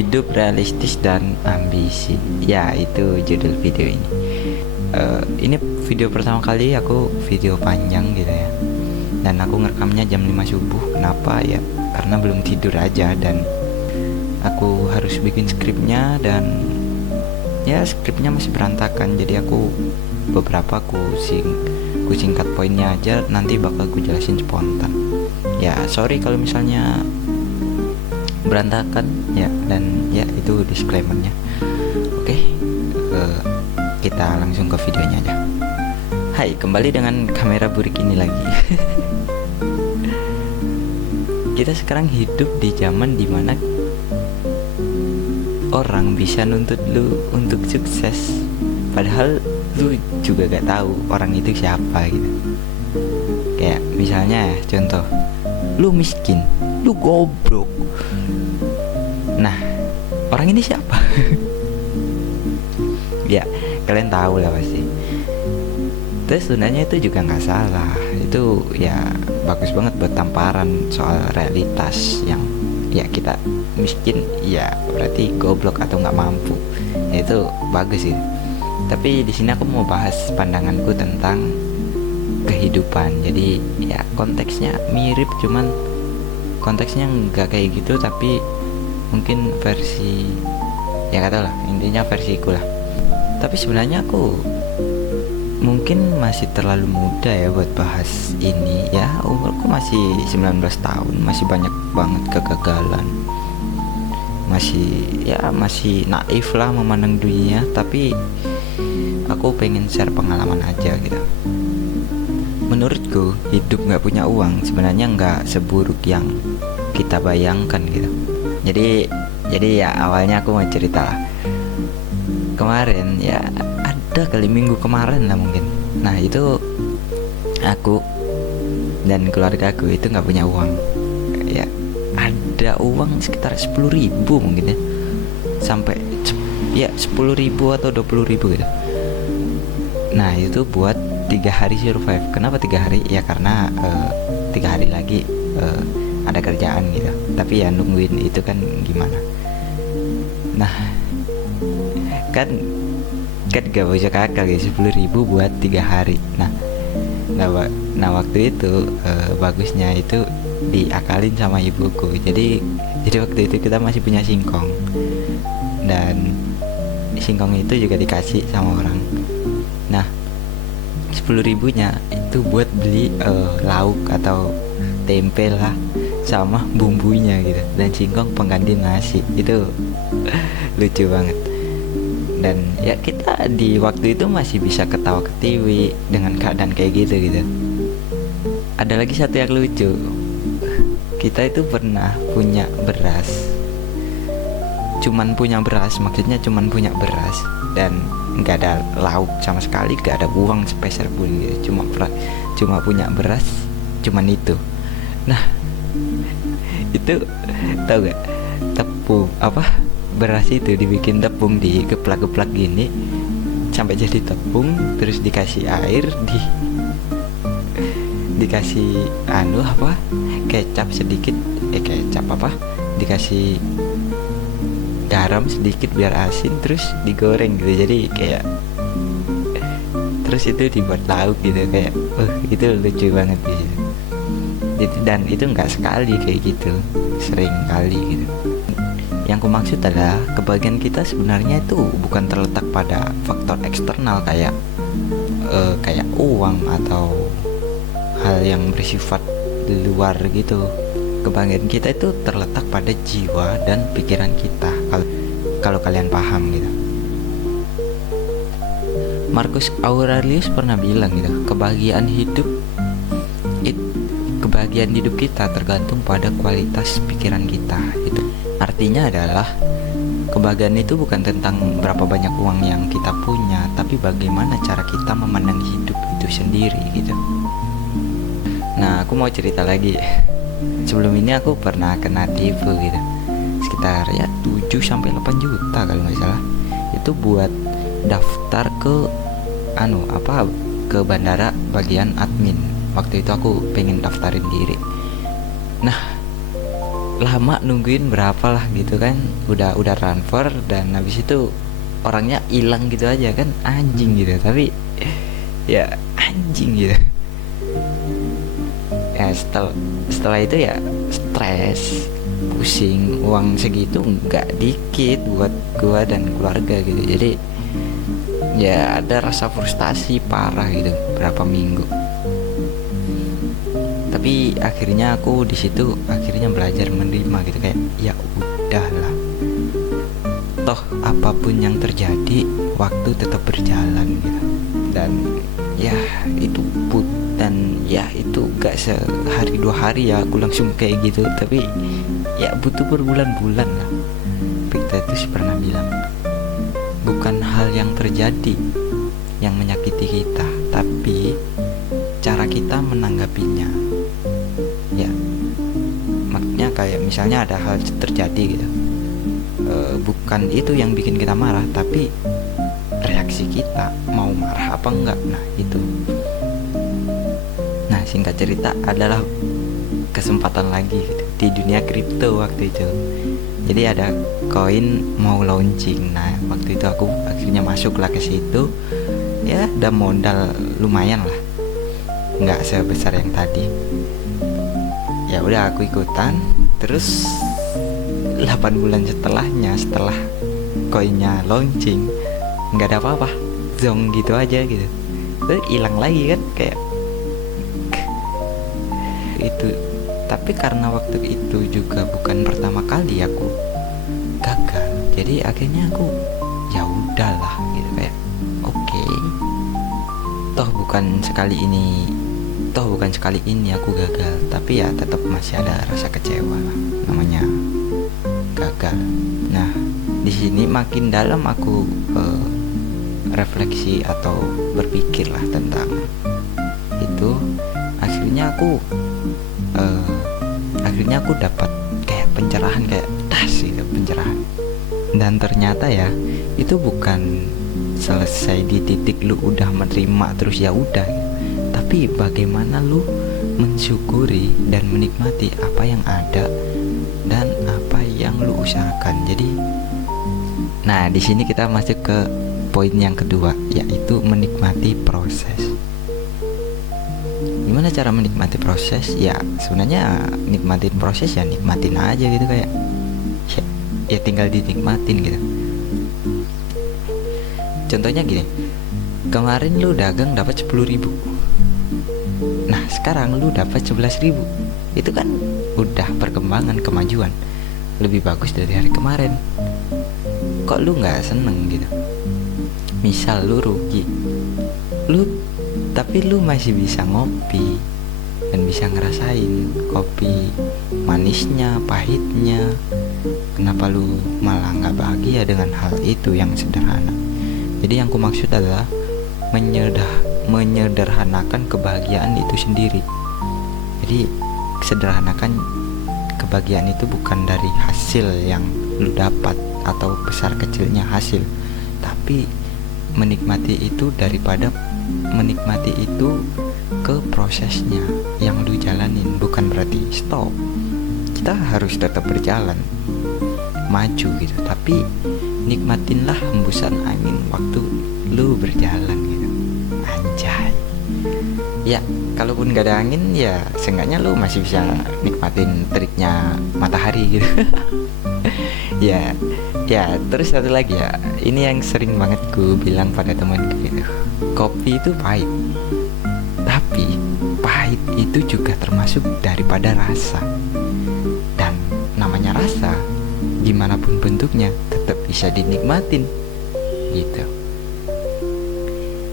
Hidup realistis dan ambisi. Ya, itu judul video ini. Ini video pertama kali aku video panjang gitu ya. Dan aku ngerekamnya jam 5 subuh. Kenapa ya? Karena belum tidur aja dan aku harus bikin skripnya dan ya skripnya masih berantakan. Jadi beberapa aku singkat poinnya aja, nanti bakal aku jelasin spontan. Ya, sorry kalau misalnya berantakan ya, dan ya itu disclaimernya. Oke, kita langsung ke videonya aja. Hai, kembali dengan kamera burik ini lagi. Kita sekarang hidup di zaman dimana orang bisa nuntut lu untuk sukses, padahal lu juga gak tahu orang itu siapa gitu. Kayak misalnya contoh, lu miskin, lu goblok. Nah, orang ini siapa? Ya, kalian tahu lah pasti. Terus sebenarnya itu juga nggak salah. Itu ya bagus banget buat tamparan soal realitas yang ya kita miskin, ya berarti goblok atau nggak mampu. Ya, itu bagus sih. Tapi di sini aku mau bahas pandanganku tentang kehidupan. Jadi ya konteksnya mirip, cuman konteksnya nggak kayak gitu, tapi mungkin versi ya kata lah, intinya versiku lah. Tapi sebenarnya aku mungkin masih terlalu muda ya buat bahas ini ya. Umurku masih 19 tahun, masih banyak banget kegagalan, masih naif lah memandang dunia. Tapi aku pengen share pengalaman aja gitu. Menurutku hidup gak punya uang sebenarnya gak seburuk yang kita bayangkan gitu. Jadi ya awalnya aku mau cerita lah. Kemarin ya, ada kali minggu kemarin lah mungkin. Nah, itu aku dan keluarga aku itu gak punya uang. Ya, ada uang sekitar 10.000 mungkin ya, sampai ya 10.000 atau 20.000 gitu. Nah, itu buat 3 hari survive. Kenapa 3 hari? Ya karena 3 hari lagi ada kerjaan gitu. Tapi ya nungguin itu kan gimana. Nah, kan gak bocok akal ya, 10.000 buat 3 hari. Nah waktu itu bagusnya itu diakalin sama ibuku. Jadi waktu itu kita masih punya singkong, dan singkong itu juga dikasih sama orang. Nah, 10.000-nya itu buat beli lauk atau tempe lah, sama bumbunya gitu, dan singkong pengganti nasi. Itu lucu banget. Dan ya kita di waktu itu masih bisa ketawa ketiwi dengan keadaan kayak gitu. Ada lagi satu yang lucu. Kita itu pernah punya beras, maksudnya cuman punya beras dan nggak ada lauk sama sekali, nggak ada uang sepeser pun gitu. Cuma punya beras, cuman itu. Nah, itu tau gak, tepung apa, beras itu dibikin tepung, digeplak-geplak gini sampai jadi tepung, terus dikasih air, dikasih kecap sedikit, dikasih garam sedikit biar asin, terus digoreng gitu. Jadi kayak terus itu dibuat lauk gitu, kayak itu lucu banget gitu. Dan itu nggak sekali kayak gitu, sering kali gitu. Yang ku maksud adalah kebahagiaan kita sebenarnya itu bukan terletak pada faktor eksternal kayak uang atau hal yang bersifat di luar gitu. Kebahagiaan kita itu terletak pada jiwa dan pikiran kita, kalau kalian paham gitu. Marcus Aurelius pernah bilang gitu, kebahagiaan hidup kita tergantung pada kualitas pikiran kita gitu. Artinya adalah kebahagiaan itu bukan tentang berapa banyak uang yang kita punya, tapi bagaimana cara kita memandang hidup itu sendiri gitu. Nah, aku mau cerita lagi. Sebelum ini aku pernah kena tipu gitu, sekitar ya 7-8 juta kalau nggak salah. Itu buat daftar ke bandara bagian admin. Waktu itu aku pengen daftarin diri. Nah, lama nungguin berapa lah gitu kan, udah transfer dan habis itu orangnya hilang gitu aja kan, anjing gitu. Tapi ya anjing gitu ya. Setelah itu ya stres, pusing, uang segitu nggak dikit buat gua dan keluarga gitu. Jadi ya ada rasa frustasi parah gitu berapa minggu. Tapi akhirnya aku di situ akhirnya belajar menerima gitu, kayak ya udahlah, toh apapun yang terjadi waktu tetap berjalan gitu. Dan ya itu dan ya itu gak sehari 2 hari ya aku langsung kayak gitu, tapi ya butuh berbulan-bulan lah. Kita itu pernah bilang, bukan hal yang terjadi yang menyakiti kita, tapi cara kita menanggapinya. Ya maksudnya kayak misalnya ada hal terjadi gitu, bukan itu yang bikin kita marah, tapi reaksi kita mau marah apa enggak. Nah itu. Nah singkat cerita adalah kesempatan lagi gitu, di dunia kripto waktu itu. Jadi ada koin mau launching. Nah waktu itu aku akhirnya masuklah ke situ. Ya ada modal lumayan lah, nggak sebesar yang tadi. Ya udah aku ikutan. Terus 8 bulan setelahnya, setelah koinnya launching, nggak ada apa-apa, zong gitu aja gitu. Terus hilang lagi kan, kayak itu. Tapi karena waktu itu juga bukan pertama kali aku gagal, jadi akhirnya aku ya udahlah gitu, kayak oke, toh bukan sekali ini aku gagal, tapi ya tetap masih ada rasa kecewa lah, namanya gagal. Nah di sini makin dalam aku refleksi atau berpikir lah tentang itu. Akhirnya aku dapat kayak pencerahan, kayak tas gitu, pencerahan. Dan ternyata ya itu bukan selesai di titik lu udah menerima terus ya udah gitu. Tapi bagaimana lu mensyukuri dan menikmati apa yang ada dan apa yang lu usahakan. Jadi nah di sini kita masuk ke poin yang kedua, yaitu menikmati proses. Gimana cara menikmati proses? Ya sebenarnya nikmatin proses ya nikmatin aja gitu, kayak ya tinggal dinikmatin gitu. Contohnya gini, kemarin lu dagang dapat 10.000, nah sekarang lu dapat 11.000. Itu kan udah perkembangan, kemajuan, lebih bagus dari hari kemarin. Kok lu nggak seneng gitu? Misal lu rugi, tapi lu masih bisa ngopi dan bisa ngerasain kopi manisnya, pahitnya. Kenapa lu malah nggak bahagia dengan hal itu yang sederhana? Jadi yang ku maksud adalah menyederhanakan kebahagiaan itu sendiri. Jadi sederhanakan kebahagiaan itu bukan dari hasil yang lu dapat atau besar kecilnya hasil, tapi menikmati itu daripada menikmati itu ke prosesnya yang lu jalanin. Bukan berarti stop, kita harus tetap berjalan maju gitu, tapi nikmatinlah hembusan angin waktu lu berjalan gitu. Anjay. Ya kalaupun gak ada angin ya seenggaknya lu masih bisa nikmatin teriknya matahari gitu. ya terus satu lagi ya, ini yang sering banget gue bilang pada temanku gitu, kopi itu pahit, tapi pahit itu juga termasuk daripada rasa. Dan namanya rasa, gimana pun bentuknya tetap bisa dinikmatin gitu.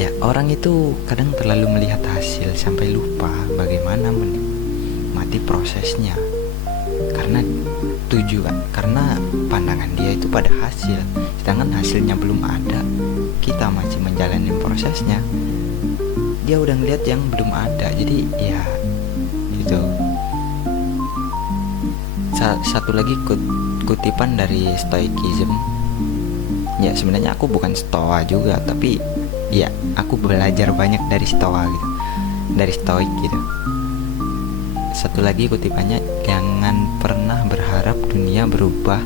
Ya orang itu kadang terlalu melihat hasil sampai lupa bagaimana menikmati prosesnya, karena pandangan dia itu pada hasil, sedangkan hasilnya belum ada. Kita masih menjalani prosesnya, dia udah ngeliat yang belum ada. Jadi ya gitu. Satu lagi kutipan dari Stoicism. Ya sebenarnya aku bukan Stoa juga, tapi ya aku belajar banyak dari Stoa gitu, dari Stoik gitu. satu lagi kutipannya, jangan pernah berharap dunia berubah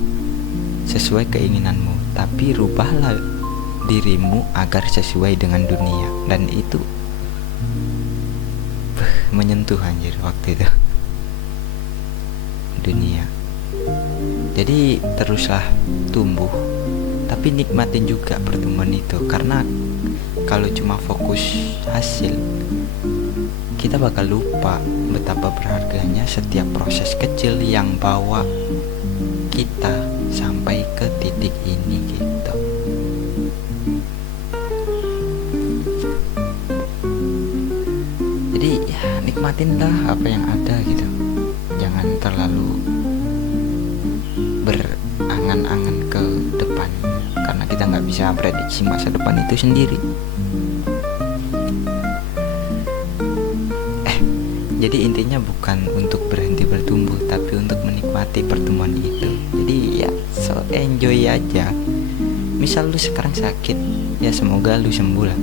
sesuai keinginanmu, tapi rubahlah dirimu agar sesuai dengan dunia. Dan itu menyentuh anjir waktu itu. Dunia. Jadi teruslah tumbuh, tapi nikmatin juga pertumbuhan itu, karena kalau cuma fokus hasil, kita bakal lupa betapa berharganya setiap proses kecil yang bawa kita sampai ke titik ini gitu. Jadi ya nikmatinlah apa yang ada gitu. Jangan terlalu berangan-angan ke depan, karena kita nggak bisa prediksi masa depan itu sendiri. Jadi intinya bukan untuk berhenti bertumbuh, tapi untuk menikmati pertumbuhan itu. Jadi ya so enjoy aja. Misal lu sekarang sakit, ya semoga lu sembuh lah.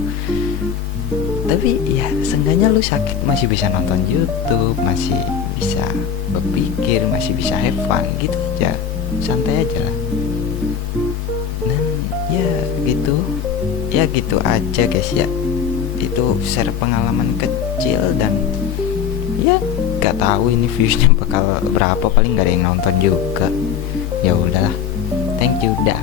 Tapi ya seenggaknya lu sakit masih bisa nonton YouTube, masih bisa berpikir, masih bisa have fun gitu aja. Santai aja lah. Dan ya gitu. Ya gitu aja guys ya. Itu share pengalaman kecil, dan ya gak tahu ini viewsnya bakal berapa, paling gak ada yang nonton juga. Ya udahlah, thank you, dah.